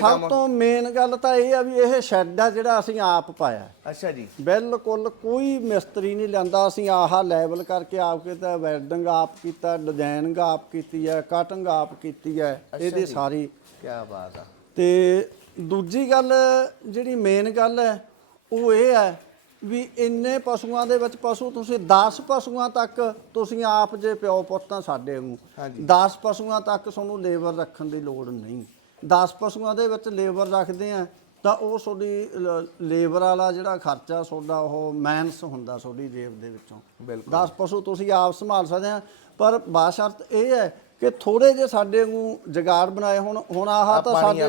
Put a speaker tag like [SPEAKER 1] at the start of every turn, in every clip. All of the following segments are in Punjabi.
[SPEAKER 1] ਸਭ ਤੋਂ ਮੇਨ ਗੱਲ ਤਾਂ ਇਹ ਆ ਵੀ ਇਹ ਸ਼ੈੱਡ ਆ ਜਿਹੜਾ ਅਸੀਂ ਆਪ ਪਾਇਆ।
[SPEAKER 2] ਅੱਛਾ ਜੀ।
[SPEAKER 1] ਬਿਲਕੁਲ ਕੋਈ ਮਿਸਤਰੀ ਨਹੀਂ ਲੈਂਦਾ। ਅਸੀਂ ਆਹ ਲੈਵਲ ਕਰਕੇ ਆਪ ਕੀਤਾ ਵੈਲਡਿੰਗ ਆਪ ਕੀਤਾ ਡਿਜ਼ਾਈਨਿੰਗ ਆਪ ਕੀਤੀ ਹੈ ਕਟਿੰਗ ਆਪ ਕੀਤੀ ਹੈ। ਇਹਦੀ ਸਾਰੀ
[SPEAKER 2] ਕੀ ਬਾਤ ਆ।
[SPEAKER 1] ਤੇ ਦੂਜੀ ਗੱਲ ਜਿਹੜੀ ਮੇਨ ਗੱਲ ਹੈ ਉਹ ਇਹ ਹੈ ਵੀ ਇੰਨੇ ਪਸ਼ੂਆਂ ਦੇ ਵਿੱਚ ਪਸ਼ੂ ਤੁਸੀਂ 10 ਪਸ਼ੂਆਂ ਤੱਕ ਤੁਸੀਂ ਆਪ ਜੇ ਪਿਓ ਪੁੱਤਾਂ ਸਾਡੇ ਨੂੰ
[SPEAKER 2] ਹਾਂਜੀ।
[SPEAKER 1] 10 ਪਸ਼ੂਆਂ ਤੱਕ ਤੁਹਾਨੂੰ ਲੇਬਰ ਰੱਖਣ ਦੀ ਲੋੜ ਨਹੀਂ। 10 ਪਸ਼ੂਆਂ ਦੇ ਵਿੱਚ ਲੇਬਰ ਰੱਖਦੇ ਆ ਤਾਂ ਉਹ ਤੁਹਾਡੀ ਲੇਬਰ ਵਾਲਾ ਜਿਹੜਾ ਖਰਚਾ ਤੁਹਾਡਾ ਉਹ ਮਾਈਨਸ ਹੁੰਦਾ ਤੁਹਾਡੀ ਜੇਬ ਦੇ ਵਿੱਚੋਂ।
[SPEAKER 2] ਬਿਲਕੁਲ।
[SPEAKER 1] 10 ਪਸ਼ੂ ਤੁਸੀਂ ਆਪ ਸੰਭਾਲ ਸਕਦੇ ਆ ਪਰ ਬਾਸ਼ਰਤ ਇਹ ਹੈ ਕਿ ਥੋੜੇ ਜੇ ਸਾਡੇ ਨੂੰ ਜਗਾੜ ਬਣਾਏ ਹੁਣ ਹੁਣ ਆਹ ਤਾਂ ਸਾਡੇ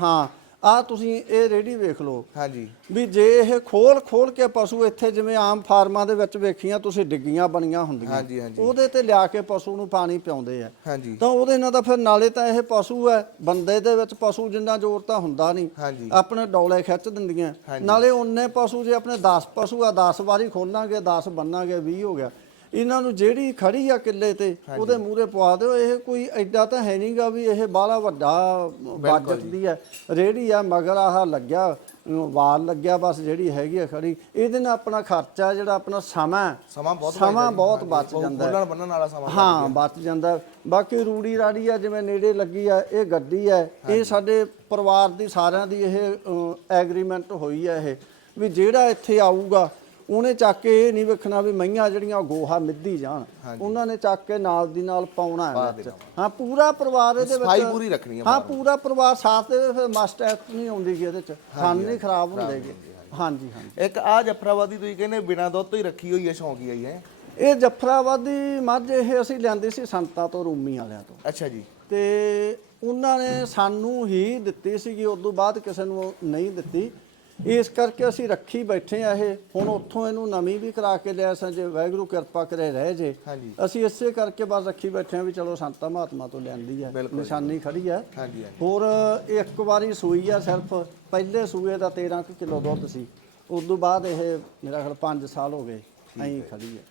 [SPEAKER 1] ਹਾਂ। ਆ ਤੁਸੀਂ ਇਹ ਰੇੜੀ ਵੇਖ ਲਓ।
[SPEAKER 2] ਹਾਂਜੀ।
[SPEAKER 1] ਵੀ ਜੇ ਇਹ ਖੋਲ ਖੋਲ ਕੇ ਪਸ਼ੂ ਇੱਥੇ ਜਿਵੇਂ ਆਮ ਫਾਰਮਾਂ ਦੇ ਵਿੱਚ ਵੇਖੀਆਂ ਤੁਸੀਂ ਡਿੱਗੀਆਂ ਬਣੀਆਂ ਹੁੰਦੀਆਂ।
[SPEAKER 2] ਹਾਂਜੀ, ਹਾਂਜੀ।
[SPEAKER 1] ਉਹਦੇ ਤੇ ਲਿਆ ਕੇ ਪਸ਼ੂ ਨੂੰ ਪਾਣੀ ਪਿਆਉਂਦੇ ਆ।
[SPEAKER 2] ਹਾਂਜੀ।
[SPEAKER 1] ਤਾਂ ਉਹਦੇ ਨਾਲ ਤਾਂ ਫਿਰ ਨਾਲੇ ਤਾਂ ਇਹ ਪਸ਼ੂ ਹੈ ਬੰਦੇ ਦੇ ਵਿੱਚ ਪਸ਼ੂ ਜਿੰਨਾ ਜ਼ੋਰ ਤਾਂ ਹੁੰਦਾ ਨਹੀਂ।
[SPEAKER 2] ਹਾਂਜੀ।
[SPEAKER 1] ਆਪਣੇ ਡੌਲੇ ਖਿੱਚ ਦਿੰਦੀਆਂ। ਨਾਲੇ ਉਹਨੇ ਪਸ਼ੂ ਜੇ ਆਪਣੇ 10 ਪਸ਼ੂ ਆ 10 ਵਾਰੀ ਖੋਲਾਂਗੇ 10 ਬੰਨਾਂਗੇ 20 ਹੋ ਗਿਆ। ਇਹਨਾਂ ਨੂੰ ਜਿਹੜੀ ਖੜੀ ਆ ਕਿੱਲੇ ਤੇ ਉਹਦੇ ਮੂਹਰੇ ਪਵਾ ਦਿਓ। ਇਹ ਕੋਈ ਐਡਾ ਤਾਂ ਹੈ ਨਹੀਂਗਾ ਵੀ ਇਹ ਬਾਹਲਾ ਵੱਡਾ ਬਜਟ ਦੀ ਹੈ। ਰੇੜੀ ਆ ਮਗਰ ਆਹ ਲੱਗਿਆ ਵਾਲ ਲੱਗਿਆ ਬਸ ਜਿਹੜੀ ਹੈਗੀ ਆ ਖੜੀ। ਇਹਦੇ ਨਾਲ ਆਪਣਾ ਖਰਚਾ ਜਿਹੜਾ ਆਪਣਾ ਸਮਾਂ
[SPEAKER 2] ਸਮਾਂ ਬਹੁਤ
[SPEAKER 1] ਸਮਾਂ ਬਹੁਤ ਬਚ ਜਾਂਦਾ ਹੈ।
[SPEAKER 2] ਖੋਲਣ ਬੰਨਣ ਵਾਲਾ ਸਮਾਂ
[SPEAKER 1] ਹਾਂ ਬਚ ਜਾਂਦਾ ਬਾਕੀ ਰੂੜੀ ਰਾੜੀ ਆ ਜਿਵੇਂ ਨੇੜੇ ਲੱਗੀ ਆ ਇਹ ਗੱਡੀ ਆ ਇਹ ਸਾਡੇ ਪਰਿਵਾਰ ਦੀ ਸਾਰਿਆਂ ਦੀ ਇਹ ਐਗਰੀਮੈਂਟ ਹੋਈ ਆ ਇਹ ਵੀ ਜਿਹੜਾ ਇੱਥੇ ਆਊਗਾ ਉਹਨੇ ਚੱਕ ਕੇ ਇਹ ਨਹੀਂ ਵੇਖਣਾ ਵੀ ਮਈਆਂ ਜਿਹੜੀਆਂ ਗੋਹਾ ਮਿੱਧੀ ਜਾਣ। ਉਹਨਾਂ ਨੇ ਚੱਕ ਕੇ ਨਾਲ ਦੀ ਨਾਲ ਪਾਉਣਾ ਹੈ ਵਿੱਚ। ਹਾਂ ਪੂਰਾ ਪਰਿਵਾਰ ਇਹਦੇ ਵਿੱਚ
[SPEAKER 2] ਸਫ਼ਾਈ ਪੂਰੀ ਰੱਖਣੀ ਆ
[SPEAKER 1] ਹਾਂ ਪੂਰਾ ਪਰਿਵਾਰ ਸਾਥ ਦੇ ਫਿਰ ਮਸਟ ਐਕਟ ਨਹੀਂ ਆਉਂਦੀ ਗੀ ਇਹਦੇ ਚ ਖਾਣ ਨਹੀਂ ਖਰਾਬ ਹੁੰਦੇਗੇ ਹਾਂਜੀ। ਹਾਂਜੀ
[SPEAKER 2] ਇੱਕ ਆ ਜਫਰਾਬਾਦੀ ਤੁਸੀਂ ਕਹਿੰਦੇ ਬਿਨਾ ਦੁੱਧ ਤੋਂ ਹੀ ਰੱਖੀ ਹੋਈ ਹੈ ਸ਼ੌਂਕੀ ਆਈ ਹੈ।
[SPEAKER 1] ਇਹ ਜਫਰਾਬਾਦੀ ਮੱਝ ਇਹ ਅਸੀਂ ਲਿਆਂਦੀ ਸੀ ਸੰਤਾਂ ਤੋਂ ਰੂਮੀ ਵਾਲਿਆਂ ਤੋਂ।
[SPEAKER 2] ਅੱਛਾ ਜੀ।
[SPEAKER 1] ਤੇ ਉਹਨਾਂ ਨੇ ਸਾਨੂੰ ਹੀ ਦਿੱਤੀ ਸੀਗੀ ਉਸ ਤੋਂ ਬਾਅਦ ਕਿਸੇ ਨੂੰ ਨਹੀਂ ਦਿੱਤੀ। ਇਸ ਕਰਕੇ ਅਸੀਂ ਰੱਖੀ ਬੈਠੇ ਆ ਇਹ। ਹੁਣ ਉੱਥੋਂ ਇਹਨੂੰ ਨਵੀਂ ਵੀ ਕਰਾ ਕੇ ਲਿਆ ਸਾਂ ਜੇ ਵਾਹਿਗੁਰੂ ਕਿਰਪਾ ਕਰੇ ਰਹਿ ਜੇ।
[SPEAKER 2] ਹਾਂਜੀ।
[SPEAKER 1] ਅਸੀਂ ਇਸੇ ਕਰਕੇ ਬਸ ਰੱਖੀ ਬੈਠੇ ਆ ਵੀ ਚਲੋ ਸੰਤਾ ਮਹਾਤਮਾ ਤੋਂ ਲਿਆਂਦੀ ਹੈ
[SPEAKER 2] ਬਿਲਕੁਲ।
[SPEAKER 1] ਨਿਸ਼ਾਨੀ ਖੜੀ
[SPEAKER 2] ਹਾਂਜੀ ਹਾਂਜੀ।
[SPEAKER 1] ਹੋਰ ਇੱਕ ਵਾਰੀ ਸੂਈ ਆ ਸਿਰਫ ਪਹਿਲੇ ਸੂਏ ਦਾ 13 ਕੁ ਕਿਲੋ ਦੁੱਧ ਸੀ। ਉਸ ਤੋਂ ਬਾਅਦ ਇਹ ਮੇਰਾ ਖਿਆਲ 5 ਸਾਲ ਹੋ ਗਏ ਐਂ ਖੜੀ ਹੈ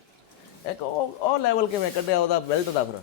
[SPEAKER 2] ਇੱਕ ਉਹ ਉਹ ਲੈਵਲ ਕਿਵੇਂ ਕੱਢਿਆ ਉਹਦਾ ਬੈਲਟ ਦਾ ਫਿਰ?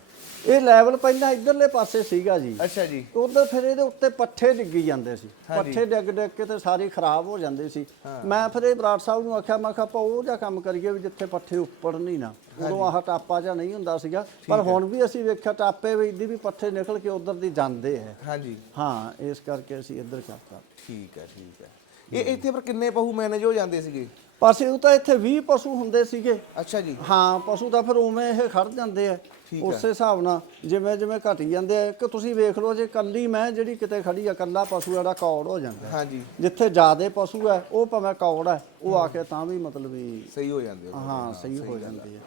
[SPEAKER 1] ਇਹ ਲੈਵਲ ਪਹਿਲਾਂ ਇਧਰਲੇ ਪਾਸੇ ਸੀਗਾ ਜੀ।
[SPEAKER 2] ਅੱਛਾ ਜੀ।
[SPEAKER 1] ਉਧਰ ਫਿਰ ਇਹਦੇ ਉੱਤੇ ਪੱਠੇ ਡਿੱਗੀ ਜਾਂਦੇ ਸੀ। ਪੱਠੇ ਡਿੱਗ ਡਿੱਗ ਕੇ ਤੇ ਸਾਰੀ ਖਰਾਬ ਹੋ ਜਾਂਦੇ ਸੀ। ਮੈਂ ਫਿਰ ਇਹ ਬਰਾੜ ਸਾਹਿਬ ਨੂੰ ਆਖਿਆ ਮੈਂ ਕਿਹਾ ਆਪਾਂ ਉਹ ਜਿਹਾ ਕੰਮ ਕਰੀਏ ਵੀ ਜਿੱਥੇ ਪੱਠੇ ਉੱਪੜ ਨਹੀਂ ਨਾ। ਉਦੋਂ ਆਹ ਟਾਪਾ ਜਿਹਾ ਨਹੀਂ ਹੁੰਦਾ ਸੀਗਾ। ਪਰ ਹੁਣ ਵੀ ਅਸੀਂ ਵੇਖਿਆ ਟਾਪੇ ਵਿੱਚ ਦੀ ਵੀ ਪੱਠੇ ਨਿਕਲ ਕੇ ਉਧਰ ਦੀ ਜਾਂਦੇ ਹੈ।
[SPEAKER 2] ਹਾਂਜੀ।
[SPEAKER 1] ਹਾਂ ਇਸ ਕਰਕੇ ਅਸੀਂ ਇੱਧਰ ਕਰਤਾ
[SPEAKER 2] ਠੀਕ ਹੈ ਠੀਕ ਹੈ। ਇਹ ਇੱਥੇ ਪਰ ਕਿੰਨੇ ਪਹੂ ਮੈਨੇਜ ਹੋ ਜਾਂਦੇ ਸੀਗੇ?
[SPEAKER 1] ਪਾਸੇ ਉਹ ਤਾਂ ਇੱਥੇ 20 ਪਸ਼ੂ ਹੁੰਦੇ ਸੀਗੇ।
[SPEAKER 2] ਅੱਛਾ ਜੀ।
[SPEAKER 1] ਹਾਂ ਪਸ਼ੂ ਤਾਂ ਫਿਰ ਉਵੇਂ ਇਹ ਖੜ ਜਾਂਦੇ ਆ ਉਸੇ ਹਿਸਾਬ ਨਾਲ ਜਿਵੇਂ ਜਿਵੇਂ ਘਟੀ ਜਾਂਦੇ ਆ। ਕਿ ਤੁਸੀਂ ਵੇਖ ਲਓ ਜੇ ਕੱਲੀ ਮੈਂ ਜਿਹੜੀ ਕਿਤੇ ਖੜੀ ਆ ਕੱਲਾ ਪਸ਼ੂ ਜਿਹੜਾ ਕੌੜ ਹੋ ਜਾਂਦਾ।
[SPEAKER 2] ਹਾਂਜੀ
[SPEAKER 1] ਜਿੱਥੇ ਜ਼ਿਆਦੇ ਪਸ਼ੂ ਹੈ ਉਹ ਭਾਵੇਂ ਕੌੜ ਹੈ ਉਹ ਆ ਕੇ ਤਾਂ ਵੀ ਮਤਲਬ
[SPEAKER 2] ਸਹੀ ਹੋ ਜਾਂਦੇ।
[SPEAKER 1] ਹਾਂ ਸਹੀ ਹੋ ਜਾਂਦੀ ਹੈ